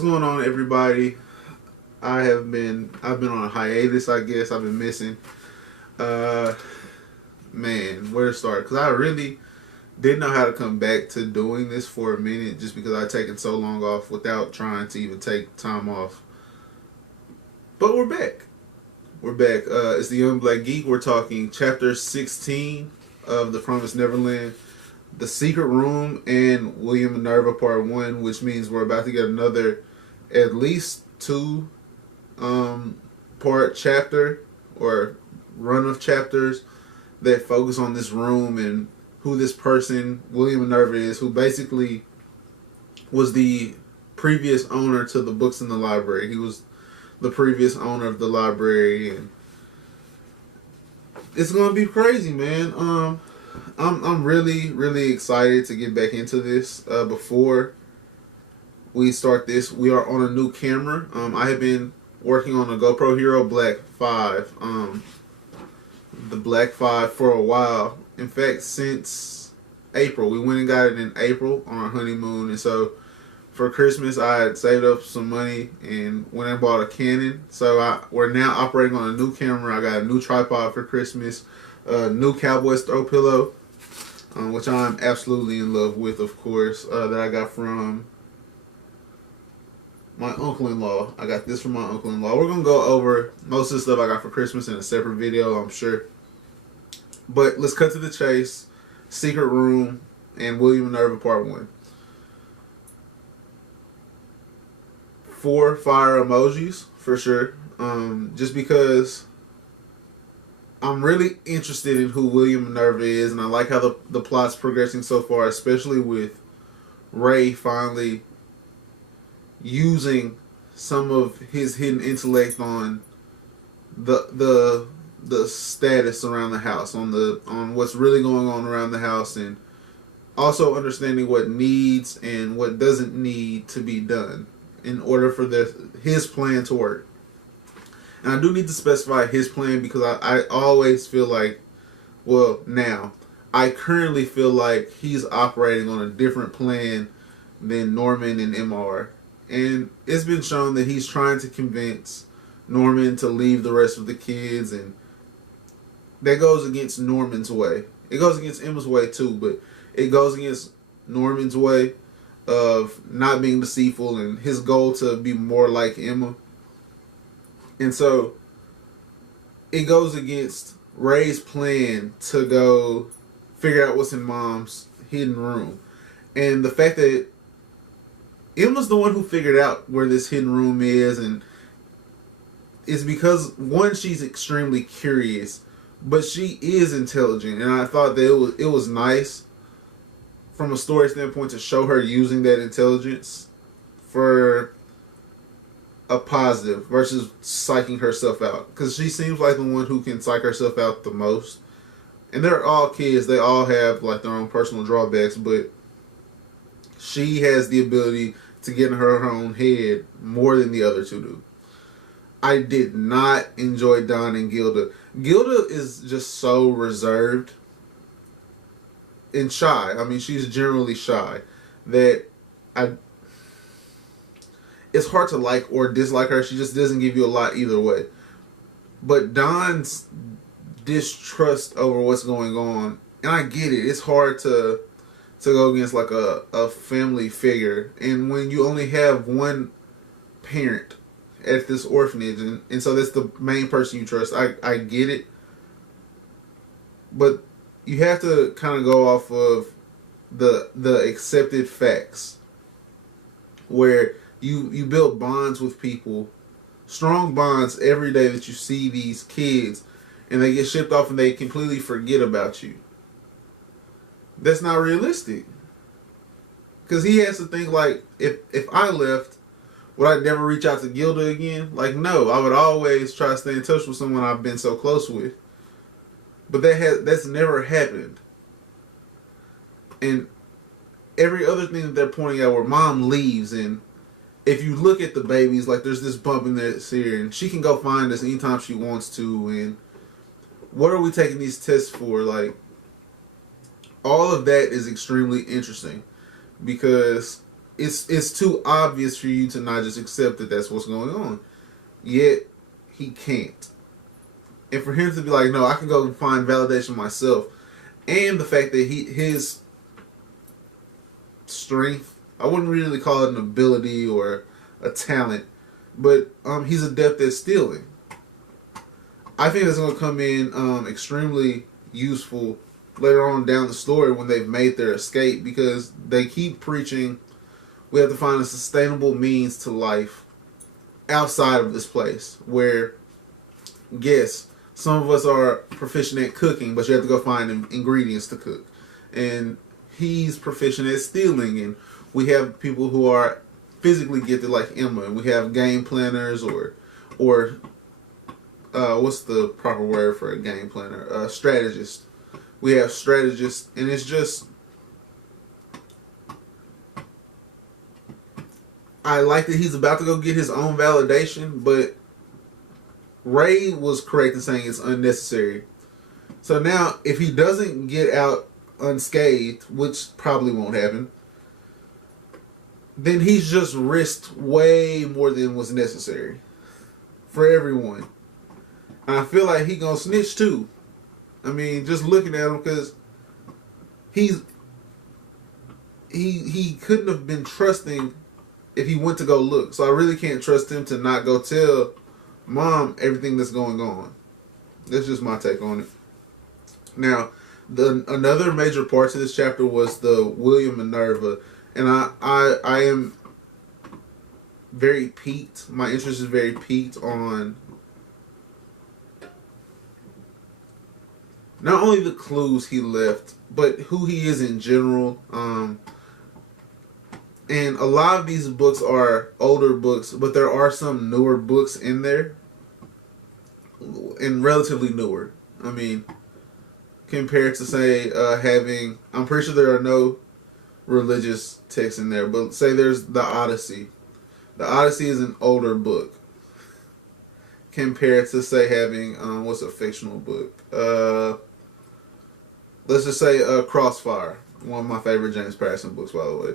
What's going on, everybody? I've been on a hiatus. I guess I've been missing. Uh, Man, where to start? Because I really didn't know how to come back to doing this for a minute, just because I'd taken so long off without trying to even take time off. But we're back. We're back. It's the Young Black Geek. We're talking chapter 16 of The Promised Neverland, The Secret Room, and William Minerva Part 1, which means we're about to get another at least two part chapter or run of chapters that focus on this room and who this person, William Minerva, is, who basically was the previous owner to the books in the library. He was the previous owner of the library, and it's gonna be crazy, man. I'm really excited to get back into this. Before we start this, we are on a new camera. I have been working on a GoPro Hero Black 5, the Black 5 for a while. In fact, since April. We went and got it in April on our honeymoon, and so for Christmas I had saved up some money and went and bought a Canon. So we're now operating on a new camera. I got a new tripod for Christmas, a new Cowboys throw pillow, which I'm absolutely in love with, of course, that I got from my uncle-in-law. I got this from my uncle-in-law. We're going to go over most of the stuff I got for Christmas in a separate video, I'm sure. But let's cut to the chase. Secret Room and William Minerva Part 1. 4 fire emojis, for sure. Just because I'm really interested in who William Minerva is, and I like how the plot's progressing so far, especially with Ray finally using some of his hidden intellect on the status around the house, on what's really going on around the house, and also understanding what needs and what doesn't need to be done in order for his plan to work. And I do need to specify his plan, because I always feel like, well, now I currently feel like he's operating on a different plan than Norman and MR. And it's been shown that he's trying to convince Norman to leave the rest of the kids, and that goes against Norman's way. It goes against Emma's way too, but it goes against Norman's way of not being deceitful and his goal to be more like Emma. And so it goes against Ray's plan to go figure out what's in Mom's hidden room. And the fact that Emma's the one who figured out where this hidden room is, and it's because, one, she's extremely curious, but she is intelligent, and I thought that it was nice from a story standpoint to show her using that intelligence for a positive versus psyching herself out, because she seems like the one who can psych herself out the most. And they're all kids, they all have like their own personal drawbacks, but she has the ability to get in her own head more than the other two do. I did not enjoy Don and Gilda. Gilda is just so reserved and shy. I mean, she's generally shy. It's hard to like or dislike her. She just doesn't give you a lot either way. But Don's distrust over what's going on, and I get it. It's hard to go against like a family figure, and when you only have one parent at this orphanage, and so that's the main person you trust. I get it, but you have to kind of go off of the accepted facts, where you build bonds with people, strong bonds, every day that you see these kids and they get shipped off and they completely forget about you. That's not realistic. Because he has to think like, if I left, would I never reach out to Gilda again? Like, no, I would always try to stay in touch with someone I've been so close with. But that's never happened. And every other thing that they're pointing out, where Mom leaves, and if you look at the babies, like there's this bump in there here, and she can go find us anytime she wants to, and what are we taking these tests for? Like, all of that is extremely interesting, because it's too obvious for you to not just accept that that's what's going on. Yet he can't. And for him to be like, no, I can go find validation myself, and the fact that his strength, I wouldn't really call it an ability or a talent, but he's adept at stealing. I think that's going to come in extremely useful later on down the story when they've made their escape, because they keep preaching we have to find a sustainable means to life outside of this place where, yes, some of us are proficient at cooking, but you have to go find ingredients to cook. And he's proficient at stealing, and we have people who are physically gifted like Emma, and we have game planners or what's the proper word for a game planner? Strategist. We have strategists, and it's just, I like that he's about to go get his own validation, but Ray was correct in saying it's unnecessary. So now, if he doesn't get out unscathed, which probably won't happen, then he's just risked way more than was necessary for everyone. And I feel like he gonna snitch too. I mean, just looking at him, because he couldn't have been trusting if he went to go look. So I really can't trust him to not go tell Mom everything that's going on. That's just my take on it. Now, another major part to this chapter was the William Minerva, and I am very piqued. My interest is very piqued on not only the clues he left, but who he is in general. And a lot of these books are older books, but there are some newer books in there. And relatively newer. I mean, compared to, say, having... I'm pretty sure there are no religious texts in there, but say there's the Odyssey. The Odyssey is an older book. Compared to, say, having... what's a fictional book? Let's just say Crossfire. One of my favorite James Patterson books, by the way.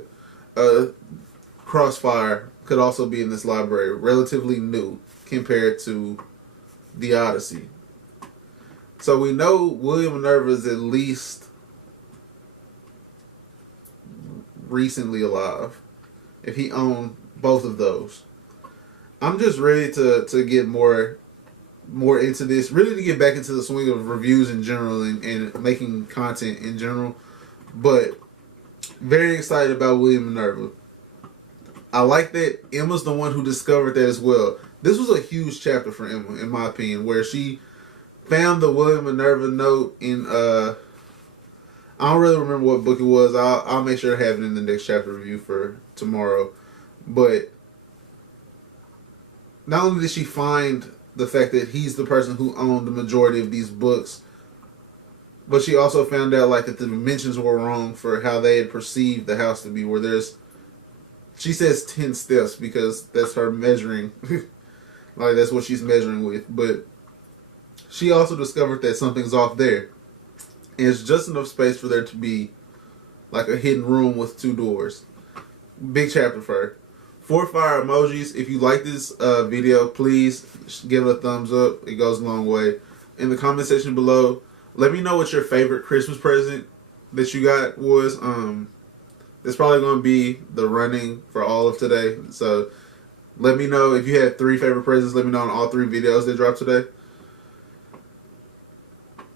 Crossfire could also be in this library, relatively new compared to the Odyssey. So we know William Minerva is at least recently alive, if he owned both of those. I'm just ready to get more into this, really to get back into the swing of reviews in general and making content in general, but very excited about William Minerva. I like that Emma's the one who discovered that as well. This was a huge chapter for Emma, in my opinion, where she found the William Minerva note in, I don't really remember what book it was. I'll make sure to have it in the next chapter review for tomorrow. But not only did she find the fact that he's the person who owned the majority of these books, but she also found out like that the dimensions were wrong for how they had perceived the house to be, where there's, she says 10 steps because that's her measuring, like that's what she's measuring with. But she also discovered that something's off there. And it's just enough space for there to be like a hidden room with 2 doors. Big chapter for her. 4 fire emojis. If you like this video, please give it a thumbs up. It goes a long way. In the comment section below, let me know what your favorite Christmas present that you got was. It's probably going to be the running for all of today. So let me know if you had 3 favorite presents. Let me know on all 3 videos that dropped today.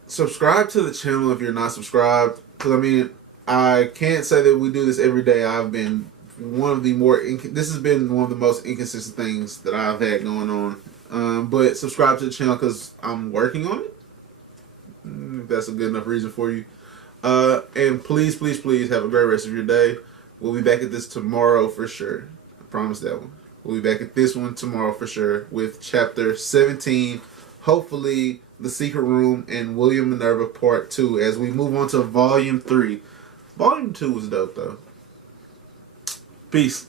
Subscribe to the channel if you're not subscribed. Because, I mean, I can't say that we do this every day. I've been one of the more... This has been one of the most inconsistent things that I've had going on. But subscribe to the channel because I'm working on it. If that's a good enough reason for you. And please, please, please have a great rest of your day. We'll be back at this tomorrow for sure. I promise that one. We'll be back at this one tomorrow for sure with chapter 17. Hopefully, The Secret Room and William Minerva Part 2 as we move on to Volume 3. Volume 2 was dope though. Peace.